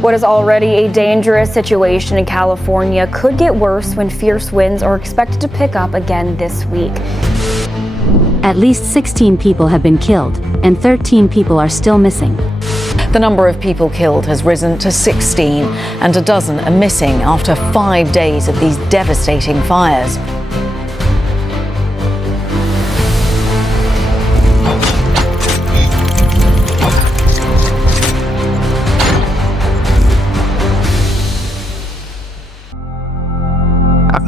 What is already a dangerous situation in California could get worse when fierce winds are expected to pick up again this week. At least 16 people have been killed, and 13 people are still missing. The number of people killed has risen to 16, and a dozen are missing after five days of these devastating fires.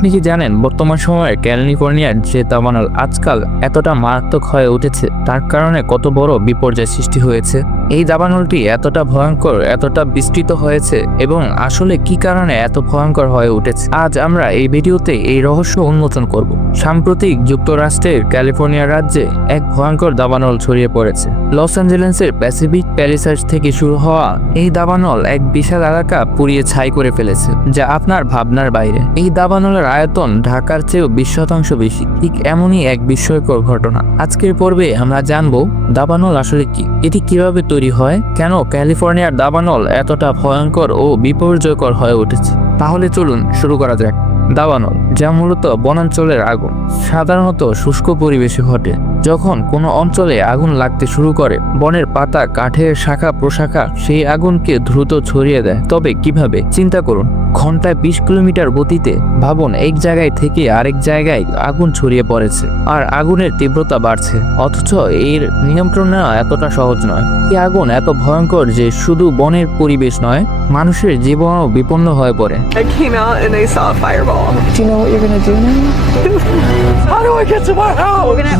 আপনি কি জানেন, বর্তমান সময়ে ক্যালিফোর্নিয়ার যে তামানাল আজকাল এতটা মারাত্মক হয়ে উঠেছে, তার কারণে কত বড় বিপর্যয় সৃষ্টি হয়েছে? এই দাবানলটি এতটা ভয়ঙ্কর, এতটা বিস্তৃত হয়েছে এবং আসলে কি কারণে এত ভয়ঙ্কর হয়ে উঠেছে? আজ আমরা এই ভিডিওতে এই রহস্য উন্মোচন করব। সাম্প্রতিক যুক্তরাষ্ট্রের ক্যালিফোর্নিয়া রাজ্যে এক ভয়ঙ্কর দাবানল ছড়িয়ে পড়েছে। লস অ্যাঞ্জেলেসের প্যাসিফিক প্যালিসার্স থেকে শুরু হওয়া এই দাবানল এক বিশাল এলাকা পুড়িয়ে ছাই করে ফেলেছে, যা আপনার ভাবনার বাইরে। এই দাবানলের আয়তন ঢাকার চেয়েও বিশ শতাংশ বেশি, ঠিক এমনই এক বিস্ময়কর ঘটনা। আজকের পর্বে আমরা জানব দাবানল আসলে কি, এটি কীভাবে তৈরি হয়? কেন ক্যালিফোর্নিয়ার দাবানল এতটা ভয়ঙ্কর ও বিপর্যয়কর হয়ে উঠেছে? তাহলে চলুন শুরু করা যাক। দাবানল, যা মূলত বনাঞ্চলের আগুন। সাধারণত শুষ্ক পরিবেশে ঘটে। যখন কোনো অঞ্চলে আগুন লাগতে শুরু করে বনের পাতা কাঠের শাখা প্রশাখা সেই আগুনকে দ্রুত ছড়িয়ে দেয়। তবে কীভাবে? চিন্তা করুন। ঘন্টায় বিশ কিলোমিটার গতিতে ভাবুন এক জায়গায় থেকে আরেক জায়গায় আগুন ছড়িয়ে পড়েছে আর আগুনের তীব্রতা বাড়ছে। অথচ এর নিয়ন্ত্রণ নেওয়া এতটা সহজ নয়। এই আগুন এত ভয়ঙ্কর যে শুধু বনের পরিবেশ নয় মানুষের জীবনও বিপন্ন হয়ে পড়ে।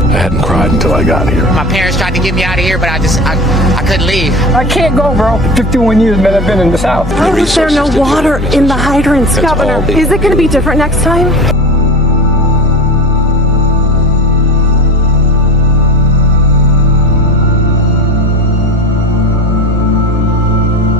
I hadn't cried until I got here. My parents tried to get me out of here, but I just I, I couldn't leave. I can't go, bro. 51 years, man, I've been in the South. How is there no water in the hydrants, It's Governor? Is it going to be different next time?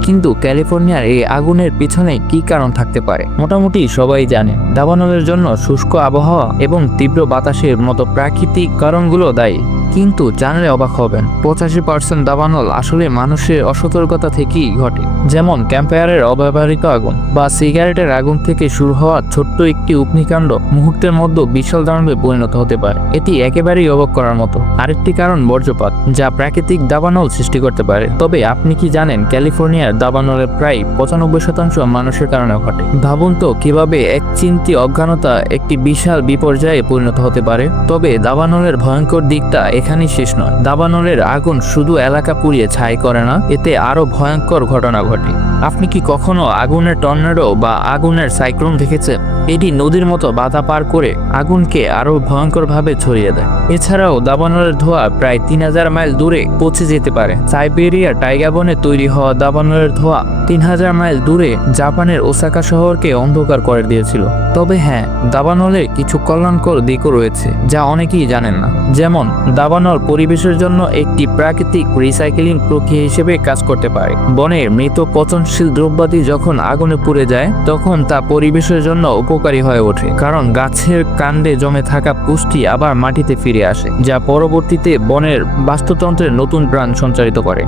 কিন্তু ক্যালিফোর্নিয়ার এই আগুনের পিছনে কি কারণ থাকতে পারে? মোটামুটি সবাই জানে, দাবানলের জন্য শুষ্ক আবহাওয়া এবং তীব্র বাতাসের মতো প্রাকৃতিক কারণগুলো দায়ী। কিন্তু জানলে অবাক হবেন। পঁচাশি পার্সেন্ট দাবানল আসলে মানুষের অসতর্কতা থেকেই ঘটে। যেমন ক্যাম্পায়ারের অব্যবহৃত আগুন বা সিগারেটের আগুন থেকে শুরু হওয়া ছোট্ট একটি অগ্নিকাণ্ড মুহূর্তের মধ্যে বিশাল দানবে পরিণত হতে পারে। এটি একেবারেই অবাক করার মতো। আরেকটি কারণ বর্জ্যপাত, যা প্রাকৃতিক দাবানল সৃষ্টি করতে পারে। তবে আপনি কি জানেন, ক্যালিফোর্নিয়ার দাবানলের প্রায় পঁচানব্বই শতাংশ মানুষের কারণে ঘটে। ভাবুন তো, কীভাবে এক চিন্তি অজ্ঞানতা একটি বিশাল বিপর্যয়ে পরিণত হতে পারে? তবে দাবানলের ভয়ঙ্কর দিকটা এখানেই শেষ নয়। দাবানলের আগুন শুধু এলাকা পুড়িয়ে ছাই করে না, এতে আরও ভয়ঙ্কর ঘটনা ঘটে। আপনি কি কখনো আগুনের টর্নেডো বা আগুনের সাইক্লোন দেখেছেন? এটি নদীর মতো বাধা পার করে আগুনকে আরও ভয়ঙ্করভাবে ছড়িয়ে দেয়। এছাড়াও দাবানলের ধোঁয়া প্রায় তিন হাজার মাইল দূরে পৌঁছে যেতে পারে। সাইবেরিয়া টাইগা বনে তৈরি হওয়া দাবানলের ধোঁয়া তিন হাজার মাইল দূরে জাপানের ওসাকা শহরকে অন্ধকার করে দিয়েছিল। তবে হ্যাঁ দাবানলের কিছু কল্যাণকর দিকও রয়েছে, যা অনেকেই জানেন না। যেমন, দাবানল পরিবেশের জন্য একটি প্রাকৃতিক রিসাইকেলিং প্রক্রিয়া হিসেবে কাজ করতে পারে। বনের মৃত পচনশীল দ্রব্যাদি যখন আগুনে পুড়ে যায়, তখন তা পরিবেশের জন্য উপকারী হয়ে ওঠে, কারণ গাছের কাণ্ডে জমে থাকা পুষ্টি আবার মাটিতে ফিরে আসে, যা পরবর্তীতে বনের বাস্তুতন্ত্রের নতুন প্রাণ সঞ্চারিত করে।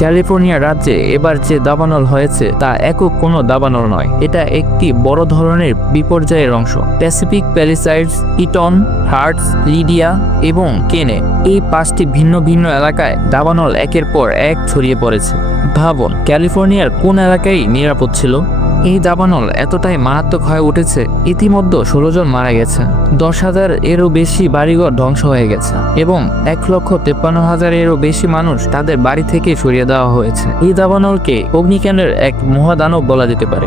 ক্যালিফোর্নিয়া রাজ্যে এবার যে দাবানল হয়েছে তা একক কোনো দাবানল নয়। এটা একটি বড় ধরনের বিপর্যয়ের অংশ। প্যাসিফিক প্যালিসাইডস, ইটন, হার্টস, লিডিয়া এবং কেনে এই পাঁচটি ভিন্ন ভিন্ন এলাকায় দাবানল একের পর এক ছড়িয়ে পড়েছে। ভাবন, ক্যালিফোর্নিয়ার কোন এলাকায় নিরাপদ ছিল? এই দাবানল এতটাই মারাত্মক হয়ে উঠেছে, ইতিমধ্যে ষোলো জন মারা গেছে। দশ হাজার এরও বেশি বাড়িঘর ধ্বংস হয়ে গেছে এবং এক লক্ষ তেপ্পান্ন হাজার এরও বেশি মানুষ তাদের বাড়ি থেকে সরিয়ে দেওয়া হয়েছে। এই দাবানলকে অগ্নিকাণ্ডের এক মহাদানব বলা যেতে পারে।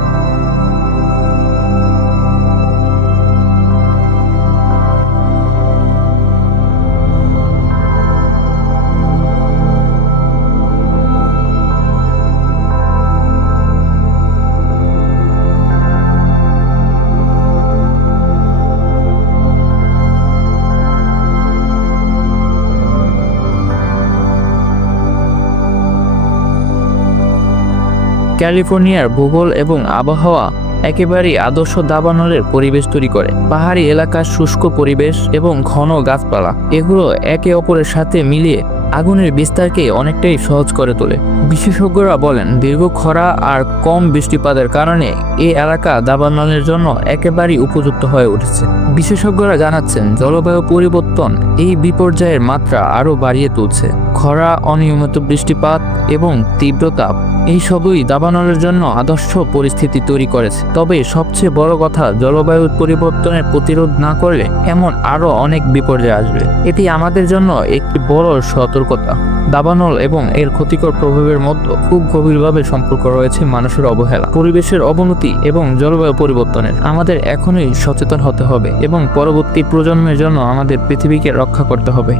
ক্যালিফোর্নিয়ার ভূগোল এবং আবহাওয়া একেবারেই আদর্শ দাবানলের পরিবেশ তৈরি করে। পাহাড়ি এলাকার শুষ্ক পরিবেশ এবং ঘন গাছপালা। এগুলো একে অপরের সাথে মিলিয়ে আগুনের বিস্তারকে অনেকটাই সহজ করে তোলে। বিশেষজ্ঞরা বলেন, দীর্ঘ খরা আর কম বৃষ্টিপাতের কারণে এই এলাকা দাবানলের জন্য একেবারেই উপযুক্ত হয়ে উঠেছে। বিশেষজ্ঞরা জানাচ্ছেন, জলবায়ু পরিবর্তন এই বিপর্যয়ের মাত্রা আরও বাড়িয়ে তুলছে। খরা, অনিয়মিত বৃষ্টিপাত এবং তীব্র তাপ এই সবই দাবানলের জন্য আদর্শ পরিস্থিতি তৈরি করেছে। তবে সবচেয়ে বড় কথা, জলবায়ু পরিবর্তনের প্রতিরোধ না করলে এমন আরও অনেক বিপর্যয় আসবে। এটি আমাদের জন্য একটি বড় সতর্কতা। দাবানল এবং এর ক্ষতিকর প্রভাবের মধ্যে খুব গভীরভাবে সম্পর্ক রয়েছে মানুষের অবহেলা, পরিবেশের অবনতি এবং জলবায়ু পরিবর্তনের। আমাদের এখনই সচেতন হতে হবে এবং পরবর্তী প্রজন্মের জন্য আমাদের পৃথিবীকে রক্ষা করতে হবে।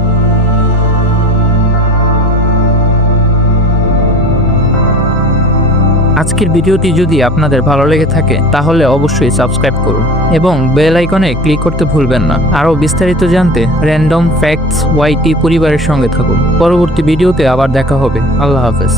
আজকের ভিডিওটি যদি আপনাদের ভালো লেগে থাকে, তাহলে অবশ্যই সাবস্ক্রাইব করুন এবং বেল আইকনে ক্লিক করতে ভুলবেন না। আরও বিস্তারিত জানতে র্যান্ডম ফ্যাক্টস ওয়াইটি পরিবারের সঙ্গে থাকুন। পরবর্তী ভিডিওতে আবার দেখা হবে। আল্লাহ হাফেজ।